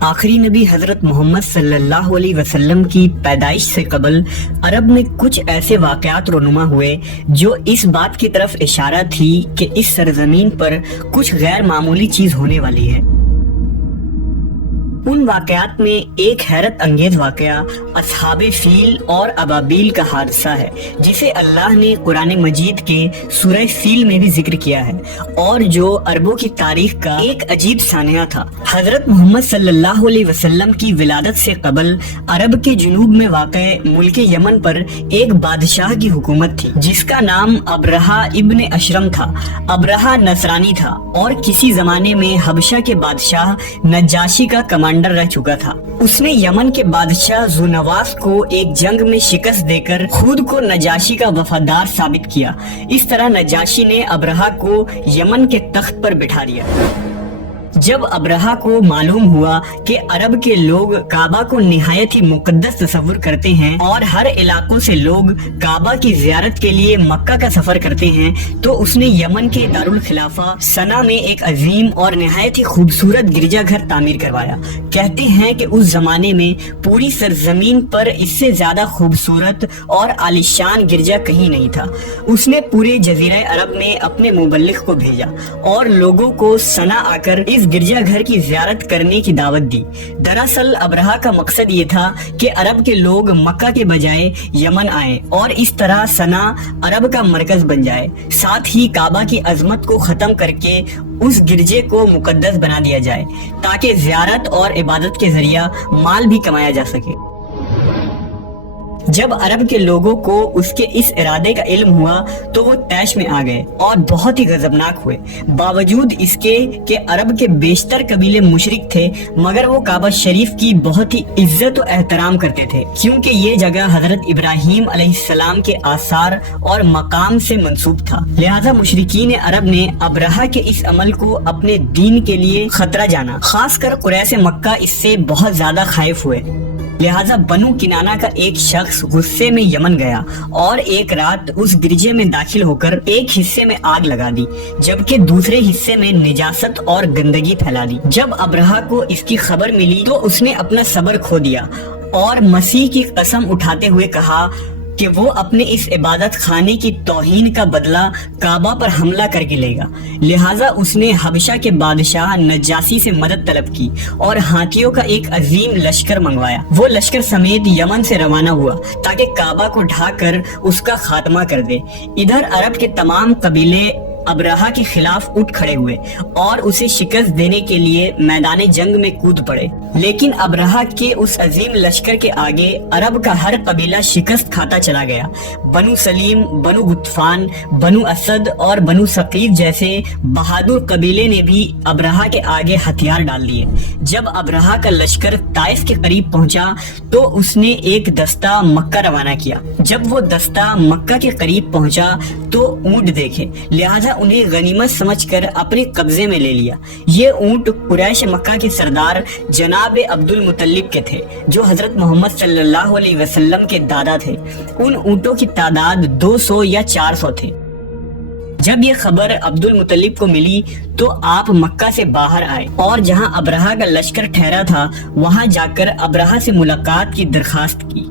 آخری نبی حضرت محمد صلی اللہ علیہ وسلم کی پیدائش سے قبل عرب میں کچھ ایسے واقعات رونما ہوئے جو اس بات کی طرف اشارہ تھی کہ اس سرزمین پر کچھ غیر معمولی چیز ہونے والی ہے۔ ان واقعات میں ایک حیرت انگیز واقعہ اصحاب فیل اور ابابیل کا حادثہ ہے، جسے اللہ نے قرآن مجید کے سورہ فیل میں بھی ذکر کیا ہے اور جو عربوں کی تاریخ کا ایک عجیب سانحہ تھا۔ حضرت محمد صلی اللہ علیہ وسلم کی ولادت سے قبل عرب کے جنوب میں واقع ملک یمن پر ایک بادشاہ کی حکومت تھی جس کا نام ابرہہ ابن اشرم تھا۔ ابرہہ نصرانی تھا اور کسی زمانے میں حبشہ کے بادشاہ نجاشی کا کمانڈر رہ چکا تھا۔ اس نے یمن کے بادشاہ ذونواس کو ایک جنگ میں شکست دے کر خود کو نجاشی کا وفادار ثابت کیا۔ اس طرح نجاشی نے ابرہہ کو یمن کے تخت پر بٹھا دیا۔ جب ابرہہ کو معلوم ہوا کہ عرب کے لوگ کعبہ کو نہایت ہی مقدس تصور کرتے ہیں اور ہر علاقوں سے لوگ کعبہ کی زیارت کے لیے مکہ کا سفر کرتے ہیں، تو اس نے یمن کے دارالخلافہ سنا میں ایک عظیم اور نہایت ہی خوبصورت گرجا گھر تعمیر کروایا۔ کہتے ہیں کہ اس زمانے میں پوری سرزمین پر اس سے زیادہ خوبصورت اور عالیشان گرجا کہیں نہیں تھا۔ اس نے پورے جزیرہ عرب میں اپنے مبلغ کو بھیجا اور لوگوں کو سنا آ کر اس گرجا گھر کی زیارت کرنے کی دعوت دی۔ دراصل ابرہہ کا مقصد یہ تھا کہ عرب کے لوگ مکہ کے بجائے یمن آئیں اور اس طرح سنا عرب کا مرکز بن جائے، ساتھ ہی کعبہ کی عظمت کو ختم کر کے اس گرجے کو مقدس بنا دیا جائے تاکہ زیارت اور عبادت کے ذریعہ مال بھی کمایا جا سکے۔ جب عرب کے لوگوں کو اس کے اس ارادے کا علم ہوا تو وہ طیش میں آ گئے اور بہت ہی غضبناک ہوئے۔ باوجود اس کے کہ عرب کے بیشتر قبیلے مشرک تھے، مگر وہ کعبہ شریف کی بہت ہی عزت و احترام کرتے تھے، کیونکہ یہ جگہ حضرت ابراہیم علیہ السلام کے آثار اور مقام سے منسوب تھا۔ لہذا مشرکین عرب نے ابرہہ کے اس عمل کو اپنے دین کے لیے خطرہ جانا، خاص کر قریش مکہ اس سے بہت زیادہ خائف ہوئے۔ لہٰذا بنو کنانہ کا ایک شخص غصے میں یمن گیا اور ایک رات اس گرجے میں داخل ہو کر ایک حصے میں آگ لگا دی، جبکہ دوسرے حصے میں نجاست اور گندگی پھیلا دی۔ جب ابرہہ کو اس کی خبر ملی تو اس نے اپنا صبر کھو دیا اور مسیح کی قسم اٹھاتے ہوئے کہا کہ وہ اپنے اس عبادت خانے کی توہین کا بدلہ کعبہ پر حملہ کر کے لے گا۔ لہٰذا اس نے حبشہ کے بادشاہ نجاشی سے مدد طلب کی اور ہاتھیوں کا ایک عظیم لشکر منگوایا۔ وہ لشکر سمیت یمن سے روانہ ہوا تاکہ کعبہ کو ڈھا کر اس کا خاتمہ کر دے۔ ادھر عرب کے تمام قبیلے ابرہہ کے خلاف اٹھ کھڑے ہوئے اور اسے شکست دینے کے لیے میدان جنگ میں کود پڑے، لیکن ابرہہ کے اس عظیم لشکر کے آگے عرب کا ہر قبیلہ شکست کھاتا چلا گیا۔ بنو سلیم، بنو غطفان، بنو اسد اور بنو ثقیف جیسے بہادر قبیلے نے بھی ابرہہ کے آگے ہتھیار ڈال دیے۔ جب ابرہہ کا لشکر طائف کے قریب پہنچا تو اس نے ایک دستہ مکہ روانہ کیا۔ جب وہ دستہ مکہ کے قریب پہنچا تو اونٹ دیکھے، لہذا انہیں غنیمت سمجھ کر اپنے قبضے میں لے لیا۔ یہ اونٹ قریش مکہ کے سردار جناب عبد المطلب کے تھے، جو حضرت محمد صلی اللہ علیہ وسلم کے دادا تھے۔ ان اونٹوں کی تعداد 200 یا 400 تھے۔ جب یہ خبر عبد المطلب کو ملی تو آپ مکہ سے باہر آئے اور جہاں ابرہہ کا لشکر ٹھہرا تھا وہاں جا کر ابرہہ سے ملاقات کی درخواست کی۔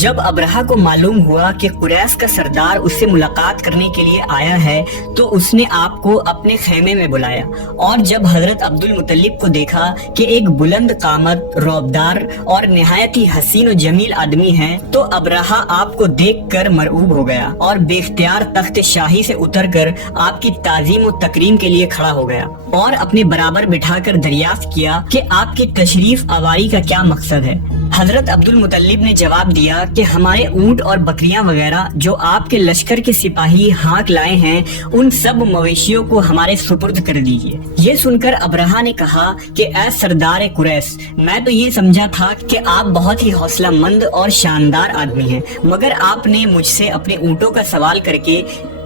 جب ابرہہ کو معلوم ہوا کہ قریش کا سردار اس سے ملاقات کرنے کے لیے آیا ہے تو اس نے آپ کو اپنے خیمے میں بلایا، اور جب حضرت عبد المطلب کو دیکھا کہ ایک بلند قامت، رعبدار اور نہایت ہی حسین و جمیل آدمی ہے تو ابرہہ آپ کو دیکھ کر مرعوب ہو گیا اور بے اختیار تخت شاہی سے اتر کر آپ کی تعظیم و تکریم کے لیے کھڑا ہو گیا اور اپنے برابر بٹھا کر دریافت کیا کہ آپ کی تشریف آوری کا کیا مقصد ہے۔ حضرت عبد المطلب نے جواب دیا کہ ہمارے اونٹ اور بکریاں وغیرہ جو آپ کے لشکر کے سپاہی ہانک لائے ہیں ان سب مویشیوں کو ہمارے سپرد کر دیجیے۔ یہ سن کر ابرہہ نے کہا کہ اے سردار قریش، میں تو یہ سمجھا تھا کہ آپ بہت ہی حوصلہ مند اور شاندار آدمی ہیں، مگر آپ نے مجھ سے اپنے اونٹوں کا سوال کر کے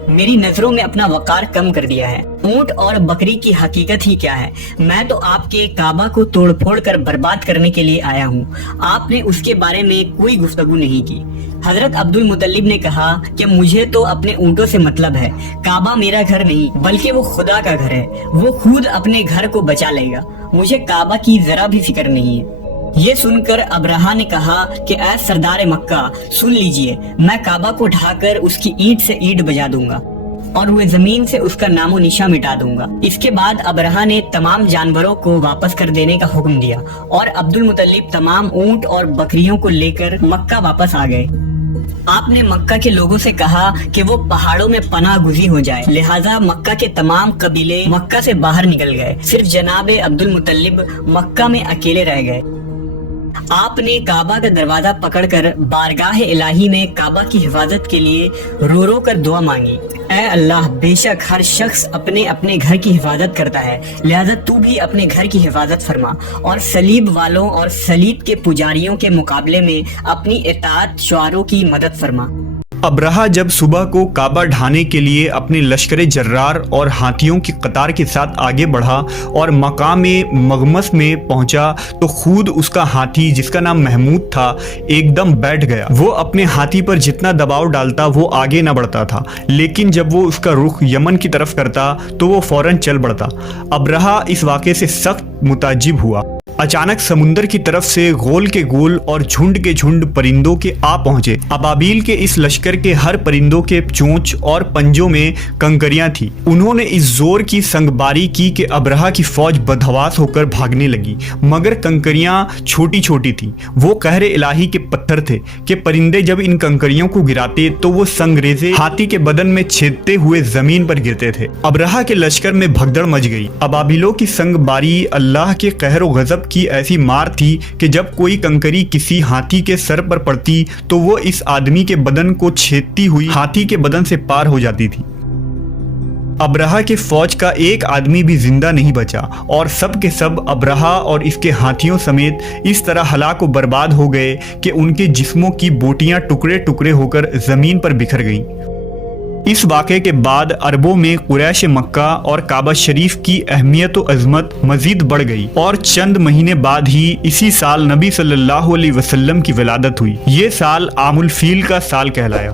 میری نظروں میں اپنا وقار کم کر دیا ہے۔ اونٹ اور بکری کی حقیقت ہی کیا ہے؟ میں تو آپ کے کعبہ کو توڑ پھوڑ کر برباد کرنے کے لیے آیا ہوں، آپ نے اس کے بارے میں کوئی گفتگو نہیں کی۔ حضرت عبد المطلب نے کہا کہ مجھے تو اپنے اونٹوں سے مطلب ہے، کعبہ میرا گھر نہیں بلکہ وہ خدا کا گھر ہے، وہ خود اپنے گھر کو بچا لے گا۔ مجھے کعبہ کی ذرا بھی فکر نہیں ہے۔ یہ سن کر ابرہہ نے کہا کہ اے سردار مکہ سن لیجئے، میں کعبہ کو ڈھا کر اس کی اینٹ سے اینٹ بجا دوں گا اور وہ زمین سے اس کا نام و نشان مٹا دوں گا۔ اس کے بعد ابرہہ نے تمام جانوروں کو واپس کر دینے کا حکم دیا اور عبد المطلب تمام اونٹ اور بکریوں کو لے کر مکہ واپس آ گئے۔ آپ نے مکہ کے لوگوں سے کہا کہ وہ پہاڑوں میں پناہ گزین ہو جائے، لہٰذا مکہ کے تمام قبیلے مکہ سے باہر نکل گئے، صرف جناب عبد المطلب مکہ میں اکیلے رہ گئے۔ آپ نے کعبہ کا دروازہ پکڑ کر بارگاہ الہی میں کعبہ کی حفاظت کے لیے رو رو کر دعا مانگی، اے اللہ، بے شک ہر شخص اپنے اپنے گھر کی حفاظت کرتا ہے، لہذا تو بھی اپنے گھر کی حفاظت فرما اور صلیب والوں اور صلیب کے پجاریوں کے مقابلے میں اپنی اطاعت شعاروں کی مدد فرما۔ ابرہہ جب صبح کو کعبہ ڈھانے کے لیے اپنے لشکر جرار اور ہاتھیوں کی قطار کے ساتھ آگے بڑھا اور مقام مغمس میں پہنچا تو خود اس کا ہاتھی جس کا نام محمود تھا ایک دم بیٹھ گیا۔ وہ اپنے ہاتھی پر جتنا دباؤ ڈالتا وہ آگے نہ بڑھتا تھا، لیکن جب وہ اس کا رخ یمن کی طرف کرتا تو وہ فوراً چل بڑھتا۔ ابرہہ اس واقعے سے سخت متعجب ہوا۔ اچانک سمندر کی طرف سے غول کے گول اور جھنڈ کے جھنڈ پرندوں کے آ پہنچے۔ ابابیل کے اس لشکر کے ہر پرندوں کے چونچ اور پنجوں میں کنکریاں تھیں۔ انہوں نے اس زور کی سنگباری کی کہ ابرہہ کی فوج بدحواس ہو کر بھاگنے لگی، مگر کنکریاں چھوٹی چھوٹی تھیں۔ وہ قہر الہی کے پتھر تھے کہ پرندے جب ان کنکریوں کو گراتے تو وہ سنگریزے ہاتھی کے بدن میں چھیدتے ہوئے زمین پر گرتے تھے۔ ابرہہ کے لشکر میں بھگدڑ مچ گئی۔ ابابیلوں کی سنگباری اللہ کے قہر و غضب کی ایسی مار تھی کہ جب کوئی کنکری کسی ہاتھی کے سر پر پڑتی تو وہ اس آدمی کے بدن کو چھیدتی ہوئی ہاتھی کے بدن سے پار ہو جاتی تھی۔ ابرہہ کے فوج کا ایک آدمی بھی زندہ نہیں بچا اور سب کے سب ابرہہ اور اس کے ہاتھیوں سمیت اس طرح ہلاک و برباد ہو گئے کہ ان کے جسموں کی بوٹیاں ٹکڑے ٹکڑے ہو کر زمین پر بکھر گئیں۔ اس واقعے کے بعد عربوں میں قریش مکہ اور کعبہ شریف کی اہمیت و عظمت مزید بڑھ گئی اور چند مہینے بعد ہی اسی سال نبی صلی اللہ علیہ وسلم کی ولادت ہوئی۔ یہ سال عام الفیل کا سال کہلایا۔